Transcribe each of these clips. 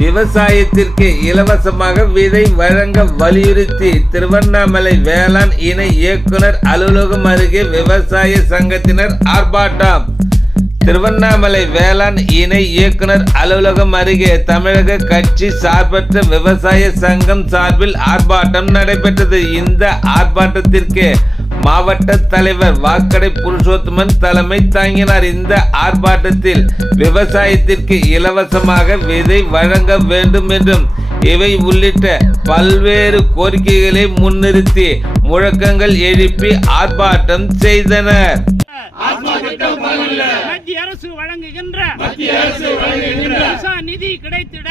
விவசாயத்திற்கு இலவசமாக விதை வழங்க வலியுறுத்தி திருவண்ணாமலை வேளாண் இணை இயக்குனர் அலுவலகம் அருகே விவசாய சங்கத்தினர் ஆர்ப்பாட்டம். திருவண்ணாமலை வேளாண் இணை இயக்குனர் அலுவலகம் அருகே தமிழக கட்சி சார்பற்ற விவசாய சங்கம் சார்பில் ஆர்ப்பாட்டம் நடைபெற்றது. இந்த ஆர்ப்பாட்டத்திற்கு மாவட்ட தலைவர் வாக்கடை புருஷோத்தமன் தலைமை தாங்கினார். இந்த ஆர்ப்பாட்டத்தில் விவசாயத்திற்கு இலவசமாக விதை வழங்க வேண்டும் என்றும் இவை உள்ளிட்ட பல்வேறு கோரிக்கைகளை முன்னிறுத்தி முழக்கங்கள் எழுப்பி ஆர்ப்பாட்டம் செய்தனர். மத்திய அரசு வழங்குகின்ற நிதி கிடைத்திட.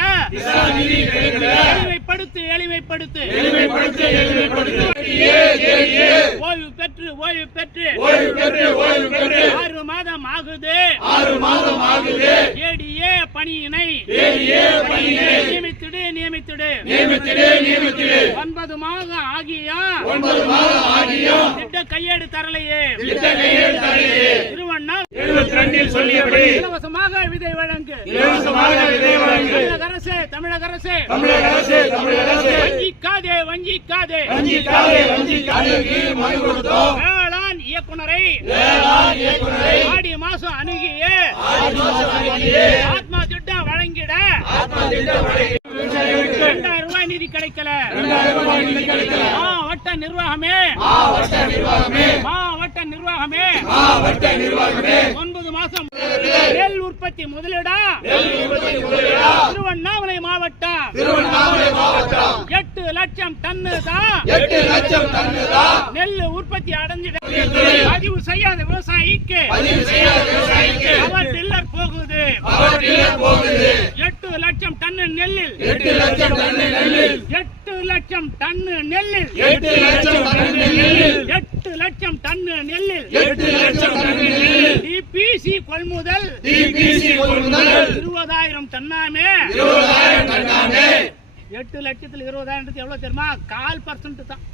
எளிமைப்படுத்து எளிமைப்படுத்து. ஓய்வு பெற்று ஓய்வு பெற்று. ஆறு மாதம் ஆகுது. ஏடிஏ பணியினை. நியமித்திடு நியமித்திடு. ஒன்பது மாதம் ஆகியும் திட்ட கையேடு தரலையே. திருவண்ணா சொல்லியபடி இலவசமாக விதை வழங்கு. இலவசமாக விதை வழங்கு. தமிழக அரசு தமிழக அரசு. தமிழக அரசு தமிழக அரசு. வஞ்சிக்காதே வஞ்சிக்காதே. வஞ்சிக்காதே வஞ்சிக்காதே. மனு கொடுத்தோம். வேளாண் இயக்குனரை. வேளாண் இயக்குனரை. ஆடி மாசம் அணுகிய. ஆத்மா திட்டம் வழங்கிட. ஆத்மா திட்டம் இரண்டாயிரம் ரூபாய் நிதி கிடைக்கல. மாவட்ட நிர்வாகமே. மாவட்ட நிர்வாகமே. மாவட்ட நிர்வாகமே. மாவட்ட நிர்வாகமே. நெல் உற்பத்தி முதலிடா. திருவண்ணாமலை மாவட்டம். திருவண்ணாமலை மாவட்டம். எட்டு லட்சம் டன்னு தான் எட்டு லட்சம் டன்னுதான் நெல் உற்பத்தி அடைஞ்சிட. பதிவு செய்யாத விவசாயிக்கு. பதிவு செய்யாத விவசாயிக்கு. அவர் டில்லர் போகுது. பவர் டில்லர் போகுது. எட்டு லட்சம் டன்னு நெல்லில். எட்டு லட்சம் டன்னு நெல்லில். எட்டு லட்சம் டன்னு நெல்லில். எட்டு லட்சம் டன்னு நெல்லில். எட்டு லட்சம் டன்னு நெல்லில். எட்டு லட்சம் டன்னு நெல்லில். டிபிசி கொள்முதல். டிபிசி கொள்முதல். இருபதாயிரம் டன்னாமே. இருபதாயிரம் டன்னாமே. எட்டு லட்சத்துல இருபதாயிரத்துக்கு எவ்வளவு தெரியுமா? கால் பர்சன்ட் தான்.